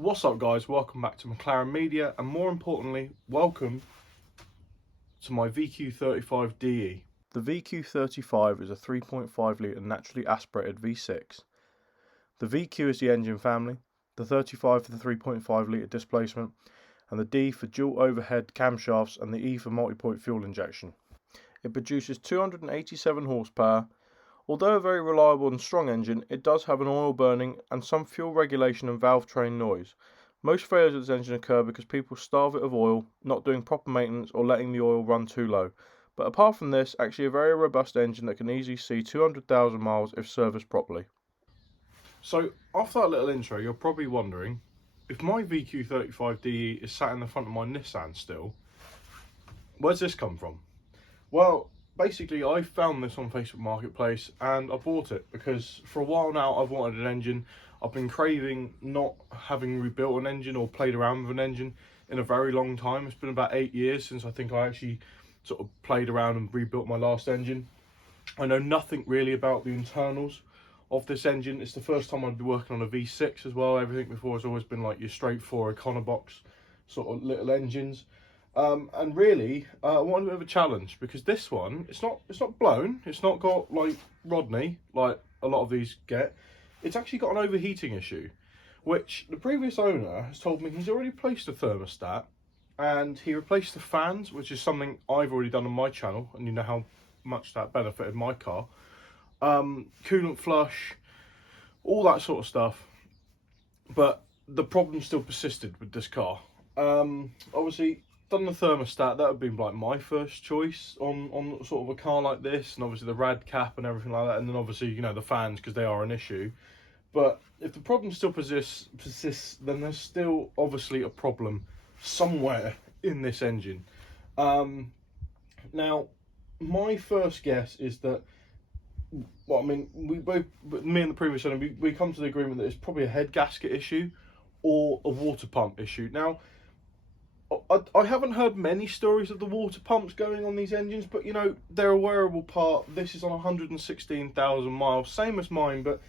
What's up guys, welcome back to McLaren Media, and more importantly, welcome to my VQ35DE. The VQ35 is a 3.5 litre naturally aspirated V6. The VQ is the engine family, the 35 for the 3.5 litre displacement, and the D for dual overhead camshafts, and the E for multi-point fuel injection. It produces 287 horsepower. Although a very reliable and strong engine, it does have an oil burning and some fuel regulation and valve train noise. Most failures of this engine occur because people starve it of oil, not doing proper maintenance, or letting the oil run too low. But apart from this, actually a very robust engine that can easily see 200,000 miles if serviced properly. So after that little intro, you're probably wondering, if my VQ35DE is sat in the front of my Nissan still, where's this come from? Well, basically I found this on Facebook Marketplace and I bought it because for a while now I've wanted an engine. I've been craving not having rebuilt an engine or played around with an engine in a very long time. It's been about 8 years since I think I actually sort of played around and rebuilt my last engine. I know nothing really about the internals of this engine. It's the first time I'd be working on a V6 as well. Everything before has always been like your straight 4 Econobox sort of little engines. And really, I wanted a bit of a challenge because this one, it's not blown, it's not got like Rodney like a lot of these get. It's actually got an overheating issue, which the previous owner has told me he's already placed a thermostat and he replaced the fans, which is something I've already done on my channel, and you know how much that benefited my car. Coolant flush, all that sort of stuff, but the problem still persisted with this car. Obviously done the thermostat. That would be like my first choice on sort of a car like this, and obviously the rad cap and everything like that, and then obviously, you know, the fans, because they are an issue. But if the problem still persists, then there's still obviously a problem somewhere in this engine. Now my first guess is that, well, I mean, me and the previous owner, we come to the agreement that it's probably a head gasket issue or a water pump issue. Now I haven't heard many stories of the water pumps going on these engines, but you know, they're a wearable part. This is on 116,000 miles, same as mine, but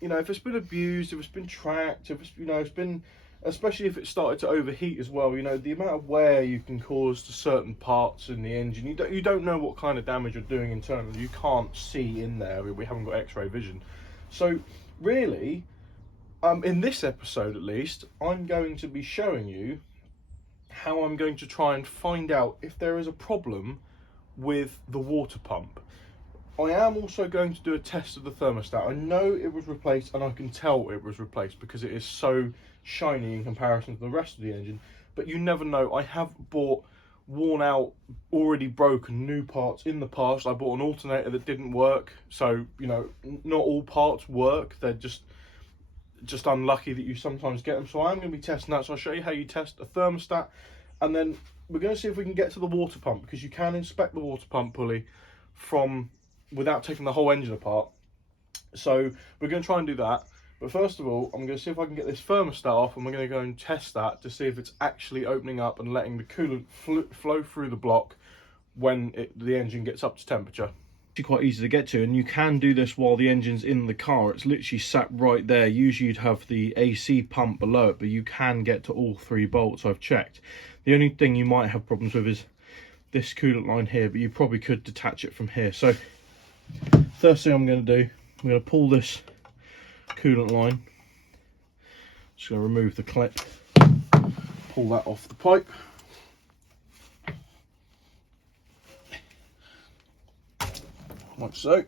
you know, if it's been abused, if it's been tracked, if it's, you know, it's been, especially if it started to overheat as well, you know, the amount of wear you can cause to certain parts in the engine, you don't know what kind of damage you're doing internally. You can't see in there. We haven't got x-ray vision. So really, in this episode at least, I'm going to be showing you how I'm going to try and find out if there is a problem with the water pump. I am also going to do a test of the thermostat. I know it was replaced, and I can tell it was replaced because it is so shiny in comparison to the rest of the engine, but you never know. I have bought worn out, already broken new parts in the past. I bought an alternator that didn't work, so you know, not all parts work. They're just unlucky that you sometimes get them. So I'm going to be testing that. So I'll show you how you test a thermostat, and then we're going to see if we can get to the water pump, because you can inspect the water pump pulley from without taking the whole engine apart. So we're going to try and do that. But first of all, I'm going to see if I can get this thermostat off, and we're going to go and test that to see if it's actually opening up and letting the coolant flow through the block when the engine gets up to temperature. Quite easy to get to, and you can do this while the engine's in the car. It's literally sat right there. Usually you'd have the AC pump below it, but you can get to all 3 bolts. I've checked. The only thing you might have problems with is this coolant line here, but you probably could detach it from here. So first thing I'm going to do, I'm going to pull this coolant line. Just going to remove the clip, pull that off the pipe. Like so.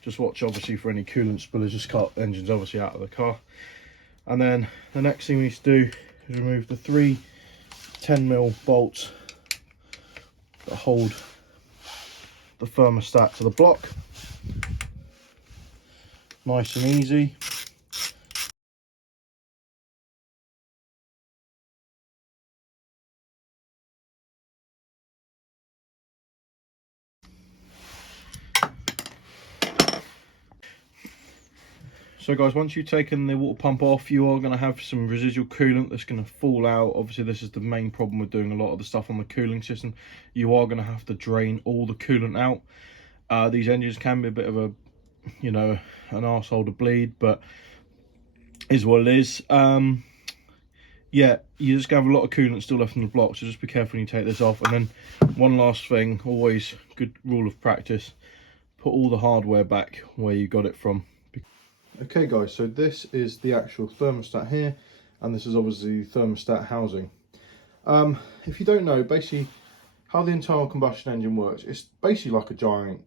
Just watch obviously for any coolant spillage. Just cut the engine's obviously out of the car. And then the next thing we need to do is remove the 3 10mm bolts that hold the thermostat to the block. Nice and easy. So guys, once you've taken the water pump off, you are going to have some residual coolant that's going to fall out. Obviously this is the main problem with doing a lot of the stuff on the cooling system. You are going to have to drain all the coolant out. These engines can be a bit of a, you know, an arsehole to bleed, but is what it is. yeah, you're just gonna have a lot of coolant still left in the block, so just be careful when you take this off. And then one last thing, always good rule of practice, put all the hardware back where you got it from. Okay guys, so this is the actual thermostat here, and this is obviously the thermostat housing. If you don't know, basically how the internal combustion engine works, it's basically like a giant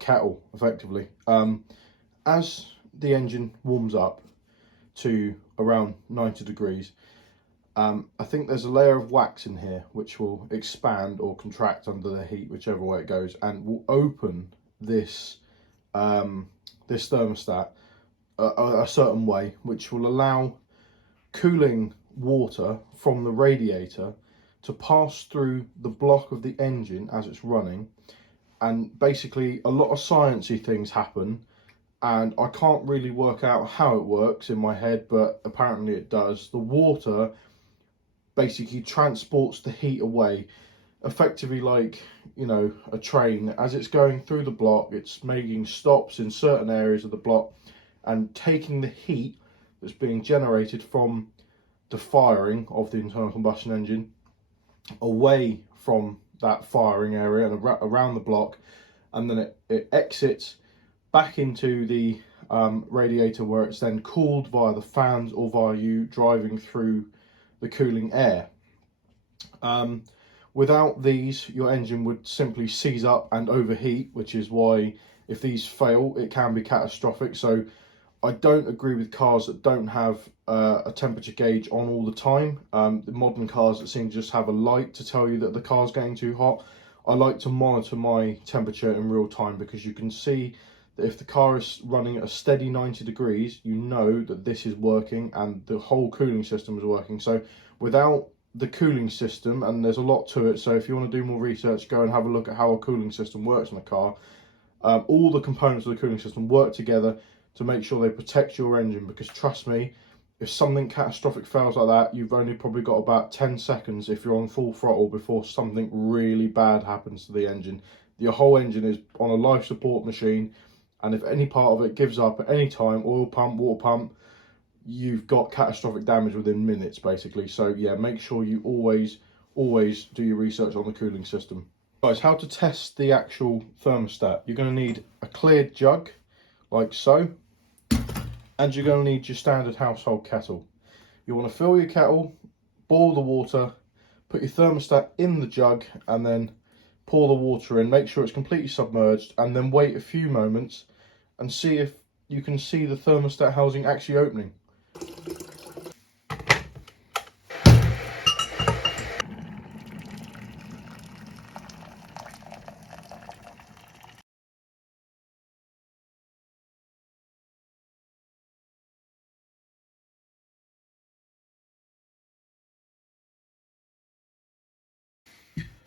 kettle, effectively. As the engine warms up to around 90 degrees, I think there's a layer of wax in here which will expand or contract under the heat, whichever way it goes, and will open this this thermostat a certain way, which will allow cooling water from the radiator to pass through the block of the engine as it's running. And basically a lot of sciencey things happen, and I can't really work out how it works in my head, but apparently it does. The water basically transports the heat away, effectively like, you know, a train. As it's going through the block, it's making stops in certain areas of the block and taking the heat that's being generated from the firing of the internal combustion engine away from that firing area and around the block, and then it exits back into the radiator, where it's then cooled via the fans or via you driving through the cooling air. Without these, your engine would simply seize up and overheat, which is why if these fail, it can be catastrophic. So I don't agree with cars that don't have a temperature gauge on all the time. The modern cars that seem to just have a light to tell you that the car's getting too hot. I like to monitor my temperature in real time, because you can see that if the car is running at a steady 90 degrees, you know that this is working and the whole cooling system is working. So without the cooling system, and there's a lot to it, so if you want to do more research, go and have a look at how a cooling system works in a car. All the components of the cooling system work together to make sure they protect your engine, because trust me, if something catastrophic fails like that, you've only probably got about 10 seconds if you're on full throttle before something really bad happens to the engine. Your whole engine is on a life support machine, and if any part of it gives up at any time, oil pump, water pump, you've got catastrophic damage within minutes, basically. So yeah, make sure you always do your research on the cooling system. Guys, how to test the actual thermostat. You're going to need a cleared jug, like so, and you're going to need your standard household kettle. You want to fill your kettle, boil the water, put your thermostat in the jug, and then pour the water in. Make sure it's completely submerged, and then wait a few moments and see if you can see the thermostat housing actually opening.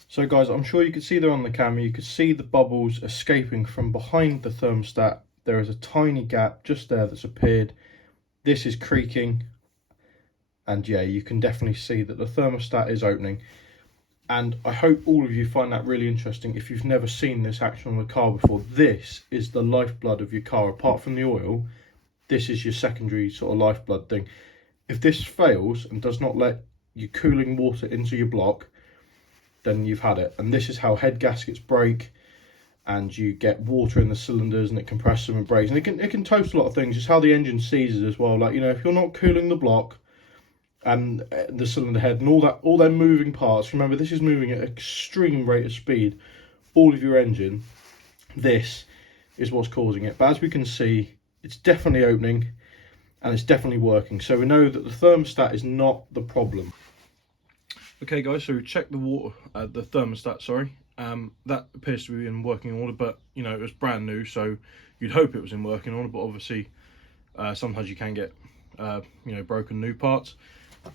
So guys, I'm sure you can see there on the camera, you can see the bubbles escaping from behind the thermostat. There is a tiny gap just there that's appeared. This is creaking, and yeah, you can definitely see that the thermostat is opening. And I hope all of you find that really interesting. If you've never seen this action on the car before, this is the lifeblood of your car. Apart from the oil, this is your secondary sort of lifeblood thing. If this fails and does not let your cooling water into your block, then you've had it. And this is how head gaskets break, and you get water in the cylinders and it compresses them and breaks. And it can toast a lot of things. It's how the engine seizes as well. Like, you know, if you're not cooling the block and the cylinder head and all their moving parts, remember this is moving at an extreme rate of speed, all of your engine, this is what's causing it. But as we can see, it's definitely opening and it's definitely working. So we know that the thermostat is not the problem. Okay guys, so we checked the thermostat, sorry. That appears to be in working order, but you know, it was brand new, so you'd hope it was in working order, but obviously sometimes you can get you know, broken new parts.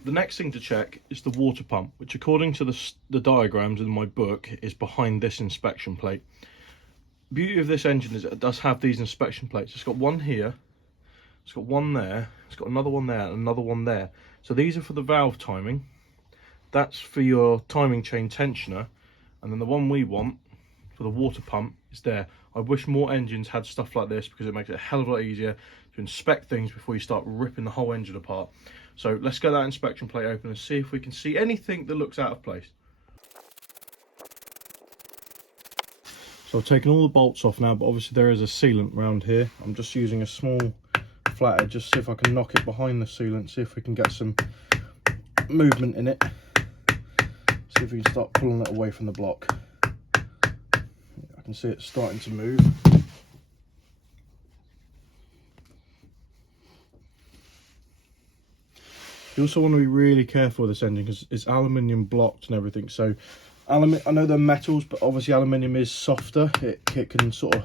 The next thing to check is the water pump, which according to the diagrams in my book is behind this inspection plate. The beauty of this engine is it does have these inspection plates. It's got one here, it's got one there, it's got another one there, and another one there. So these are for the valve timing. That's for your timing chain tensioner, and then the one we want for the water pump is there. I wish more engines had stuff like this, because it makes it a hell of a lot easier to inspect things before you start ripping the whole engine apart. So let's get that inspection plate open and see if we can see anything that looks out of place. So I've taken all the bolts off now, but obviously there is a sealant around here. I'm just using a small flathead just to see if I can knock it behind the sealant, see if we can get some movement in it. See if we can start pulling it away from the block. I can see it starting to move. You also want to be really careful with this engine because it's aluminium blocked and everything. So I know they're metals, but obviously aluminium is softer. It can sort of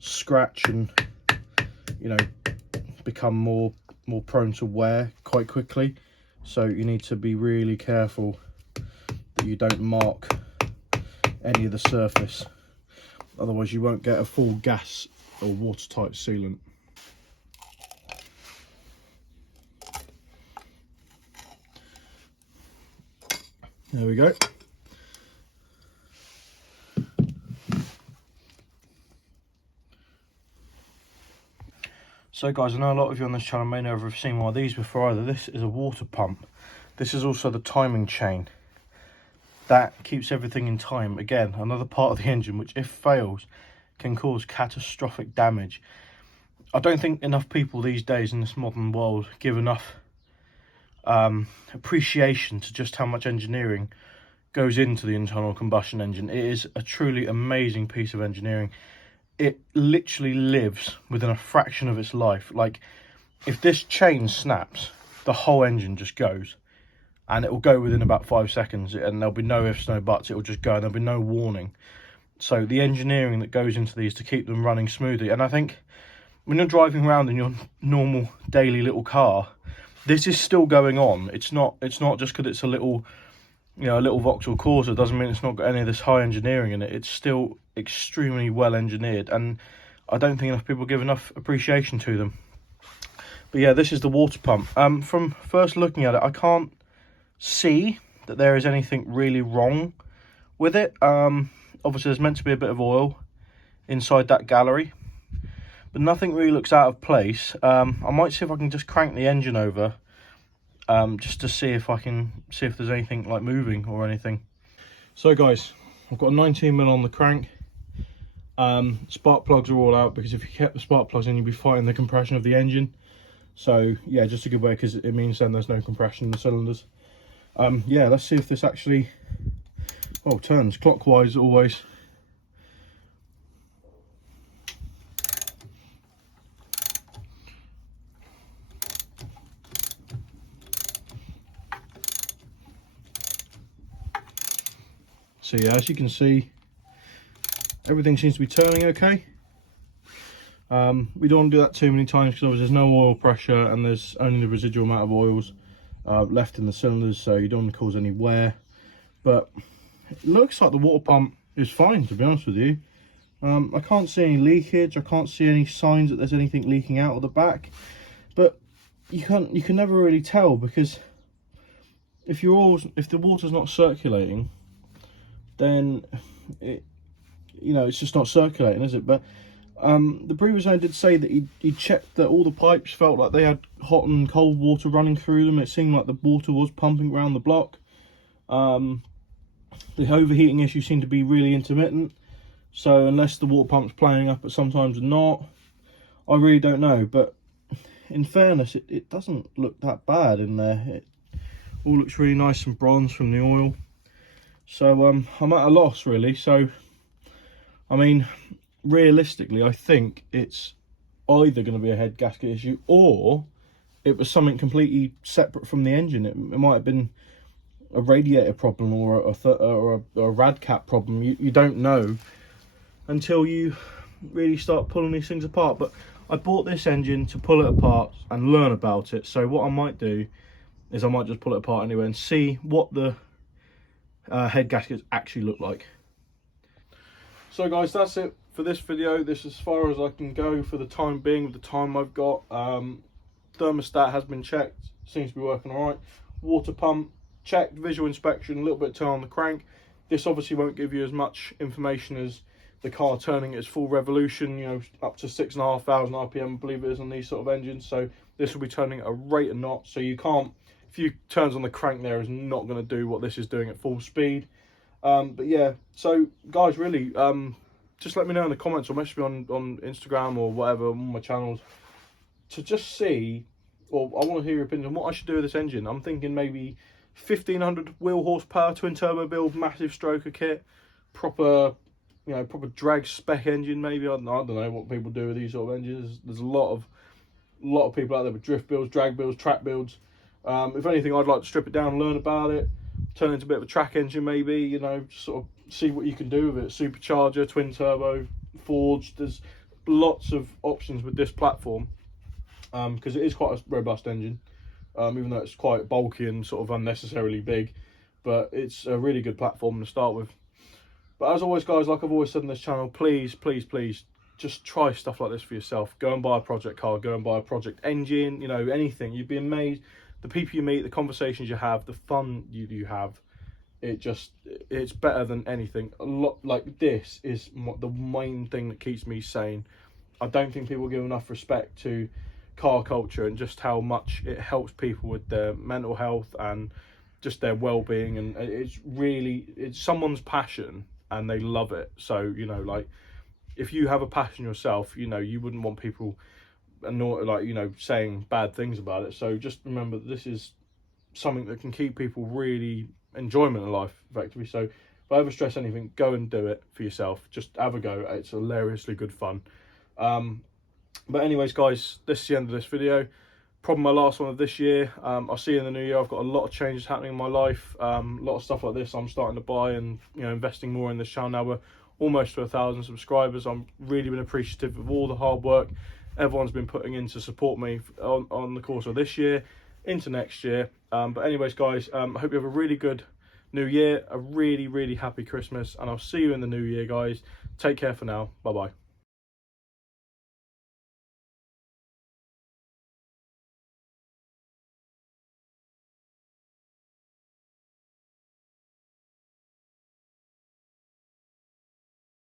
scratch and, you know, become more prone to wear quite quickly. So you need to be really careful that you don't mark any of the surface. Otherwise you won't get a full gas or watertight sealant. There we go. So guys, I know a lot of you on this channel may never have seen one of these before either. This is a water pump. This is also the timing chain. That keeps everything in time. Again, another part of the engine which, if fails, can cause catastrophic damage. I don't think enough people these days in this modern world give enough appreciation to just how much engineering goes into the internal combustion engine. It is a truly amazing piece of engineering. It literally lives within a fraction of its life. Like, if this chain snaps, the whole engine just goes, and it will go within about 5 seconds, and there'll be no ifs, no buts. It will just go, and there'll be no warning. So the engineering that goes into these to keep them running smoothly, and I think when you're driving around in your normal daily little car, this is still going on. It's not just because it's a little, you know, a little Vauxhall Corsa doesn't mean it's not got any of this high engineering in it. It's still extremely well engineered, and I don't think enough people give enough appreciation to them. But yeah, this is the water pump. From first looking at it, I can't see that there is anything really wrong with it. Obviously there's meant to be a bit of oil inside that gallery, but nothing really looks out of place. I might see if I can just crank the engine over, just to see if there's anything like moving or anything. So guys, I've got a 19mm on the crank. Spark plugs are all out, because if you kept the spark plugs in, you'd be fighting the compression of the engine. So yeah, just a good way, because it means then there's no compression in the cylinders. Yeah, let's see if this actually turns clockwise always. So yeah, as you can see, everything seems to be turning okay. We don't want to do that too many times, because there's no oil pressure and there's only the residual amount of oils left in the cylinders, so you don't want to cause any wear. But it looks like the water pump is fine, to be honest with you. I can't see any leakage. I can't see any signs that there's anything leaking out of the back. But you can never really tell, because if the water's not circulating, then it's just not circulating, is it? But the previous owner did say that he checked that all the pipes felt like they had hot and cold water running through them. It seemed like the water was pumping around the block. The overheating issue seemed to be really intermittent, so unless the water pump's playing up at sometimes and not, I really don't know. But in fairness, it doesn't look that bad in there. It all looks really nice and bronze from the oil. So I'm at a loss, really. So I mean, realistically, I think it's either going to be a head gasket issue, or it was something completely separate from the engine. It might have been a radiator problem or a rad cap problem. You don't know until you really start pulling these things apart. But I bought this engine to pull it apart and learn about it. So what I might do is I might just pull it apart anyway and see what the head gaskets actually look like. So guys, that's it for this video. This is as far as I can go for the time being, with the time I've got. Thermostat has been checked, seems to be working all right. Water pump checked, visual inspection, a little bit of turn on the crank. This obviously won't give you as much information as the car turning its full revolution, you know, up to 6,500 RPM, I believe it is, on these sort of engines. So this will be turning at a rate of knots, so you can't, a few turns on the crank there is not going to do what this is doing at full speed. But yeah, so guys, really, just let me know in the comments or message me on Instagram or whatever on my channels to just see, or I want to hear your opinion on what I should do with this engine. I'm thinking maybe 1,500 wheel horsepower, twin turbo build, massive stroker kit, proper, you know, proper drag spec engine maybe. I don't know what people do with these sort of engines. There's a lot of people out there with drift builds, drag builds, track builds. If anything, I'd like to strip it down, learn about it, turn it into a bit of a track engine maybe, you know, sort of see what you can do with it. Supercharger, twin turbo, forged. There's lots of options with this platform, because it is quite a robust engine, even though it's quite bulky and sort of unnecessarily big, but it's a really good platform to start with. But as always, guys, like I've always said on this channel, please just try stuff like this for yourself. Go and buy a project car, go and buy a project engine, you know, anything. You'd be amazed, the people you meet, the conversations you have, the fun you have. It's better than anything. A lot like this is the main thing that keeps me sane. I don't think people give enough respect to car culture and just how much it helps people with their mental health and just their well-being, and it's someone's passion and they love it. So, you know, like, if you have a passion yourself, you know, you wouldn't want people like, you know, saying bad things about it. So just remember that this is something that can keep people really enjoyment in life, effectively. So if I ever stress anything, go and do it for yourself. Just have a go. It's hilariously good fun. But anyways, guys, this is the end of this video. Probably my last one of this year. I'll see you in the new year. I've got a lot of changes happening in my life. A lot of stuff like this I'm starting to buy, and, you know, investing more in this channel. Now we're almost to 1,000 subscribers. I'm really been appreciative of all the hard work everyone's been putting in to support me on the course of this year into next year. But anyways, guys, I hope you have a really good new year, a really happy Christmas, and I'll see you in the new year, guys. Take care for now. Bye bye.